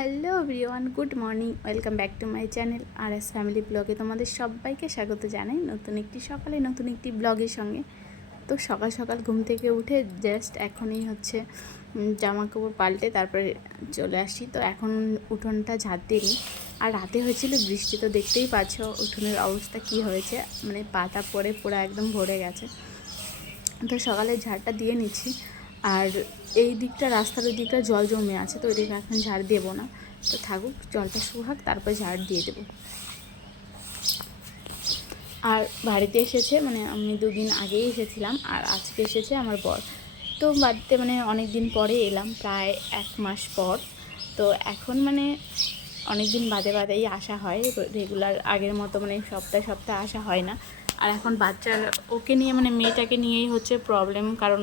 Hello everyone, good morning, welcome back to my channel R S family ব্লগে তোমাদের সবাইকে স্বাগত জানাই নতুন একটি সকালে, নতুন একটি ব্লগের সঙ্গে। তো সকাল সকাল ঘুম থেকে উঠে জাস্ট এখনই হচ্ছে জামা কাপড় পাল্টে তারপরে চলে আসি। তো এখন উঠোনটা ঝাড় দিইনি আর রাতে হয়েছিল বৃষ্টি, তো দেখতেই পাচ্ছ উঠোনের অবস্থা কি হয়েছে। মানে পাতা পড়ে, পুরো একদম ভরে গেছে। তো সকালে ঝাড়টা দিয়ে নিচ্ছি। আর এই দিকটা, রাস্তার ওই দিকটা জল জমে আছে, তো ওই দিকে এখন ঝাড় দেবো না। তো থাকুক, জলটা শুকাক তারপর ঝাড় দিয়ে দেবো। আর বাড়িতে এসেছে মানে আমি দুদিন আগেই এসেছিলাম, আর আজকে এসেছে আমার বর। তো বাড়িতে মানে অনেক দিন পরে এলাম, প্রায় এক মাস পর। তো এখন মানে অনেক দিন বাদে বাদেই আসা হয়, রেগুলার আগের মতো মানে সপ্তাহে সপ্তাহে আসা হয় না। আর এখন বাচ্চার, ওকে নিয়ে মানে মেয়েটাকে নিয়েই হচ্ছে প্রবলেম কারণ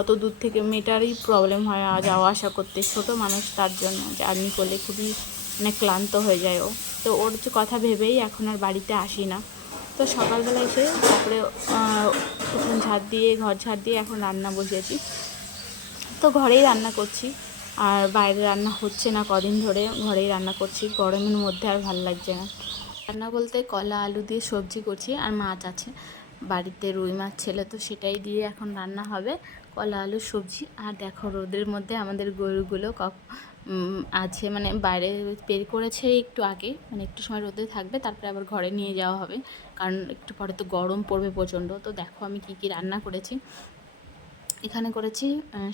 অত দূর থেকে মেয়েটারই প্রবলেম হয় যাওয়া আসা করতে। ছোট মানুষ, তার জন্য জার্নি করলে খুবই মানে ক্লান্ত হয়ে যায় ও। তো ওর যে কথা ভেবেই এখন আর বাড়িতে আসি না। তো সকালবেলা এসে তারপরে ঝাড় দিয়ে, ঘর ঝাড় দিয়ে এখন রান্না বসিয়েছি। তো ঘরেই রান্না করছি, আর বাইরে রান্না হচ্ছে না কদিন ধরে, ঘরেই রান্না করছি। গরমের মধ্যে আর ভালো লাগছে না। রান্না বলতে কলা, আলু দিয়ে সবজি করছি আর মাছ আছে। বাড়িতে রুই মাছ ছিল তো সেটাই দিয়ে এখন রান্না হবে কলা, আলু, সবজি। আর দেখো রোদের মধ্যে আমাদের গরুগুলো কক আছে মানে বাইরে বের করেছে একটু আগে মানে একটু সময় রোদে থাকবে, তারপরে আবার ঘরে নিয়ে যাওয়া হবে। কারণ একটু পরে তো গরম পড়বে প্রচণ্ড। তো দেখো আমি কী কী রান্না করেছি। এখানে করেছি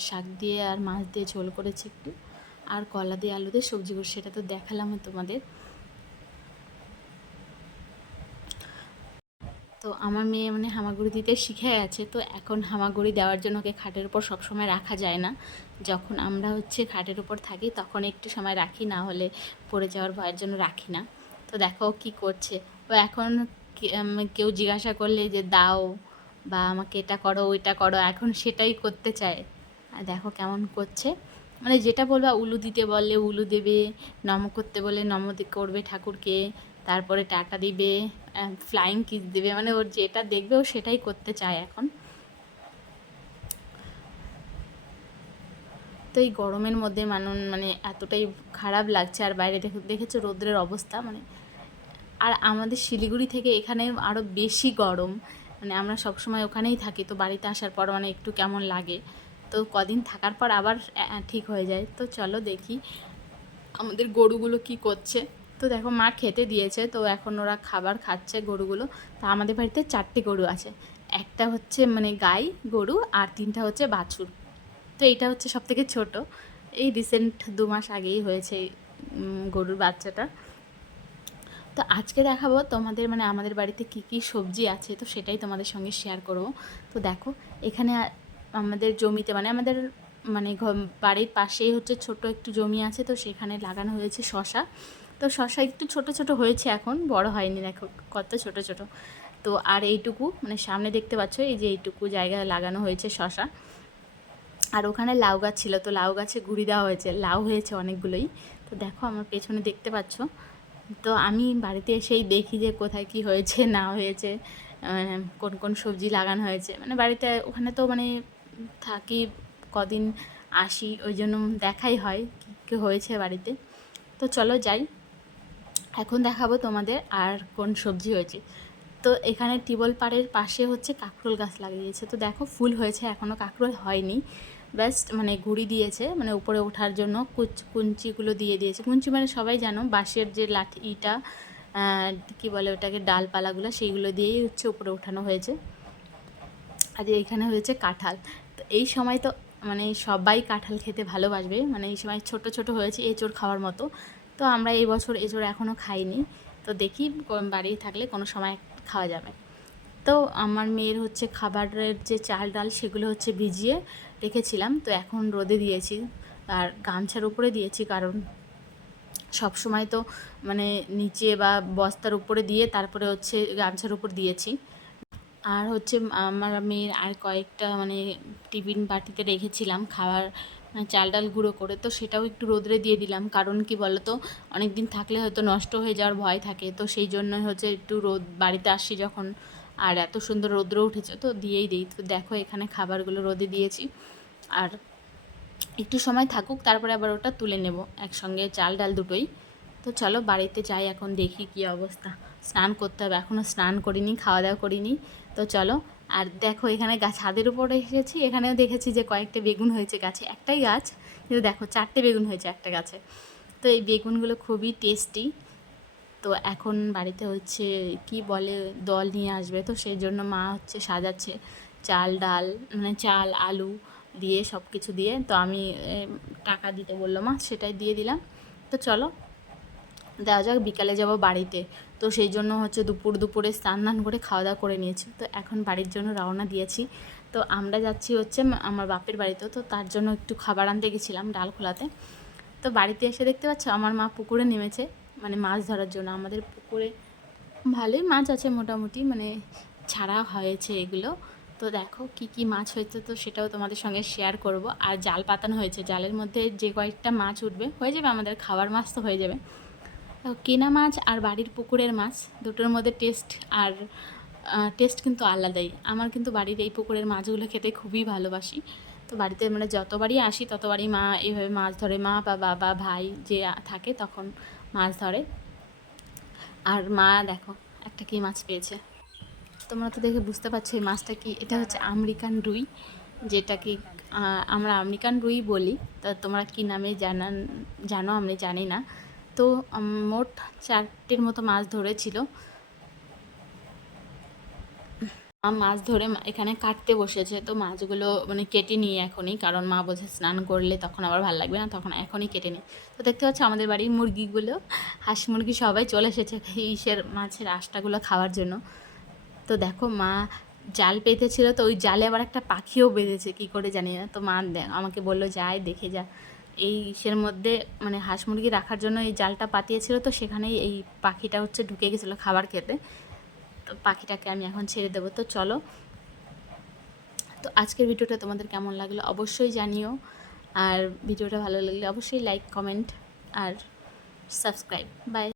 শাক দিয়ে আর মাছ দিয়ে ঝোল করেছি একটু। আর কলা দিয়ে আলু দিয়ে সবজি করছি, সেটা তো দেখালাম তোমাদের। তো আমার মেয়ে মানে হামাগুড়ি দিতে শিখে গেছে, তো এখন হামাগুড়ি দেওয়ার জন্য ওকে খাটের উপর সবসময় রাখা যায় না। যখন আমরা হচ্ছে খাটের উপর থাকি তখন একটু সময় রাখি, না হলে পড়ে যাওয়ার ভয়ের জন্য রাখি না। তো দেখো কী করছে। ও এখন কেউ জিজ্ঞাসা করলে যে দাও বা আমাকে এটা করো, ওইটা করো, এখন সেটাই করতে চায়। আর দেখো কেমন করছে। মানে যেটা বলবা উলু দিতে বললে উলু দেবে, নম করতে বলে নম করবে ঠাকুরকে। তারপরে টাকা দিবে ফ্লাইং কিস দেবে মানে ওর যেটা দেখবে ও সেটাই করতে চায় এখন। তো এই গরমের মধ্যে মানুষ মানে এতটাই খারাপ লাগছে, আর বাইরে দেখে, দেখেছ রৌদ্রের অবস্থা? মানে আর আমাদের শিলিগুড়ি থেকে এখানে আরও বেশি গরম। মানে আমরা সবসময় ওখানেই থাকি, তো বাড়িতে আসার পর মানে একটু কেমন লাগে। তো কদিন থাকার পর আবার ঠিক হয়ে যায়। তো চলো দেখি আমাদের গরুগুলো কি করছে। তো দেখো মা খেতে দিয়েছে, তো এখন ওরা খাবার খাচ্ছে গরুগুলো। তা আমাদের বাড়িতে চারটে গরু আছে। একটা হচ্ছে মানে গাই, গরু আর তিনটা হচ্ছে বাছুর। তো এইটা হচ্ছে সব থেকে ছোটো। এই রিসেন্ট দু মাস আগেই হয়েছে গরুর বাচ্চাটা। তো আজকে দেখাবো তোমাদের মানে আমাদের বাড়িতে কি কি সবজি আছে, তো সেটাই তোমাদের সঙ্গে শেয়ার করব। তো দেখো, এখানে আমাদের জমিতে মানে আমাদের মানে বাড়ির পাশেই হচ্ছে ছোট একটু জমি আছে, তো সেখানে লাগানো হয়েছে শশা তো শশা একটু ছোট ছোট হয়েছে এখন, বড় হয়নি, দেখো কত ছোট ছোট। তো আর এইটুকু মানে সামনে দেখতে পাচ্ছ, এই যে এইটুকু জায়গায় লাগানো হয়েছে শশা। আর ওখানে লাউ গাছ ছিল, তো লাউ গাছে ঘুরি দেওয়া হয়েছে, লাউ হয়েছে অনেকগুলোই। তো দেখো আমার পেছনে দেখতে পাচ্ছ। তো আমি বাড়িতে এসেই দেখি যে কোথায় কি হয়েছে, না হয়েছে কোন কোন সবজি লাগানো হয়েছে। মানে বাড়িতে ওখানে তো মানে থাকি, কদিন আসি, ওই জন্য দেখাই হয় কী হয়েছে বাড়িতে। তো চলো যাই। এখন দেখাবো তোমাদের আর কোন সবজি হয়েছে। তো এখানে টিবল পাড়ের পাশে হচ্ছে কাঁকরোল গাছ লাগিয়েছে। তো দেখো ফুল হয়েছে এখনও কাঁকরোল হয়নি। জাস্ট মানে ঘুড়ি দিয়েছে মানে উপরে ওঠার জন্য কুচ কুঞ্চিগুলো দিয়ে দিয়েছে। কুঞ্চি মানে সবাই জানো বাঁশের যে লাঠি ইটা আহ, কি বলে ওটাকে ডালপালাগুলো সেইগুলো দিয়েই হচ্ছে উপরে ওঠানো হয়েছে। আর এখানে হয়েছে কাঁঠাল। তো এই সময় তো মানে সবাই কাঁঠাল খেতে ভালোবাসবে। মানে এই সময় ছোট ছোট হয়েছে এঁচোড় খাওয়ার মতো। তো আমরা এই বছর এঁচোড় এখনও খাইনি। তো দেখি বাড়ি থাকলে কোনো সময় খাওয়া যাবে। তো আমার মেয়ের হচ্ছে খাবারের যে চাল ডাল সেগুলো হচ্ছে ভিজিয়ে রেখেছিলাম। তো এখন রোদে দিয়েছি আর গামছার উপরে দিয়েছি কারণ সব সময় তো মানে নিচে বা বস্তার উপরে দিয়ে তারপরে হচ্ছে গামছার উপর দিয়েছি। আর হচ্ছে আমার মেয়ের আর কয়েকটা মানে টিফিন বাটিতে রেখেছিলাম খাবার চাল ডাল গুঁড়ো করে, তো সেটাও একটু রোদরে দিয়ে দিলাম। কারণ কি বলো তো অনেক দিন থাকলে হয়তো নষ্ট হয়ে যাওয়ার ভয় থাকে, তো সেই জন্য হচ্ছে একটু রোদ, বাড়িতে আসি যখন, আর এত সুন্দর রোদ্র উঠেছে, তো দিয়েই দিই। তো দেখো এখানে খাবারগুলো রোদে দিয়েছি, আর একটু সময় থাকুক, তারপরে আবার ওটা তুলে নেব, একসঙ্গে চাল ডাল দুটোই। তো চলো বাড়িতে যাই, এখন দেখি কী অবস্থা। স্নান করতে হবে এখনও স্নান করিনি খাওয়া দাওয়া করিনি। তো চলো, আর দেখো এখানে গাছ ছাদের উপরে এসেছি, এখানেও দেখেছি যে কয়েকটা বেগুন হয়েছে গাছে। একটাই গাছ, কিন্তু দেখো চারটে বেগুন হয়েছে একটা গাছে। তো এই বেগুনগুলো খুবই টেস্টি। তো এখন বাড়িতে হচ্ছে, কি বলে, দল নিয়ে আসবে। তো সেই জন্য মা হচ্ছে সাজাচ্ছে চাল, ডাল মানে চাল, আলু দিয়ে সব কিছু দিয়ে। তো আমি টাকা দিতে বলল মা, সেটাই দিয়ে দিলাম। তো চলো দেওয়া যাক, বিকালে যাব বাড়িতে। তো সেই জন্য হচ্ছে দুপুর দুপুরে স্নান দান করে খাওয়া দাওয়া করে নিয়েছি। তো এখন বাড়ির জন্য রওনা দিয়েছি। তো আমরা যাচ্ছি হচ্ছে আমার বাপের বাড়িতে। তো তার জন্য একটু খাবার আনতে গেছিলাম ডাল খোলাতে। তো বাড়িতে এসে দেখতে পাচ্ছ, আমার মা পুকুরে নেমেছে। মানে মাছ ধরার জন্য। আমাদের পুকুরে ভালোই মাছ আছে মোটামুটি। মানে ছাড়া হয়েছে এগুলো। তো দেখো কি কি মাছ হয়েছে তো সেটাও তোমাদের সঙ্গে শেয়ার করব। আর জাল পাতানো হয়েছে। জালের মধ্যে যে কয়েকটা মাছ উঠবে, হয়ে যাবে আমাদের। খাবার মাছ তো হয়ে যাবে। কেনা মাছ আর বাড়ির পুকুরের মাছ, দুটোর মধ্যে টেস্ট আর টেস্ট কিন্তু আলাদাই। আমার কিন্তু বাড়ির এই পুকুরের মাছগুলো খেতে খুবই ভালোবাসি। তো বাড়িতে মানে যতবারই আসি, ততবারই মা এইভাবে মাছ ধরে, মা বা বাবা, ভাই যে থাকে তখন মাছ ধরে। আর মা দেখো, একটা কি মাছ পেয়েছে। তোমরা তো দেখে বুঝতে পারছ এই মাছটা কি। এটা হচ্ছে আমেরিকান রুই যেটাকে আমরা আমেরিকান রুই বলি। তা তোমরা কি নামে জানান, জানো? আমি জানি না। তো মোট চারটের মতো মাছ ধরেছিল। মা মাছ ধরে এখানে কাটতে বসেছে, তো মাছগুলো মানে কেটে নিই এখনই, কারণ মা বোঝে স্নান করলে তখন আবার ভালো লাগবে না, তখন এখনই কেটে নিই। তো দেখতে পাচ্ছ আমাদের বাড়ির মুরগিগুলো, হাঁস মুরগি সবাই চলে এসেছে ইসের মাছের আশটাগুলো খাওয়ার জন্য। তো দেখো মা জাল পেতেছিল, তো ওই জালে আবার একটা পাখিও বেঁধেছে, কি করে জানি না। তো মা আমাকে বলল যাই দেখে যা। এই ইসের মধ্যে মানে হাঁস মুরগি রাখার জন্য এই জালটা পাতিয়েছিল তো সেখানেই এই পাখিটা হচ্ছে ঢুকে গেছিল খাবার খেতে। তো পাখিটাকে আমি এখন ছেড়ে দেবো। তো চলো, তো আজকের ভিডিওটা তোমাদের কেমন লাগল অবশ্যই জানিও। আর ভিডিওটা ভালো লাগলে অবশ্যই লাইক কমেন্ট আর সাবস্ক্রাইব বাই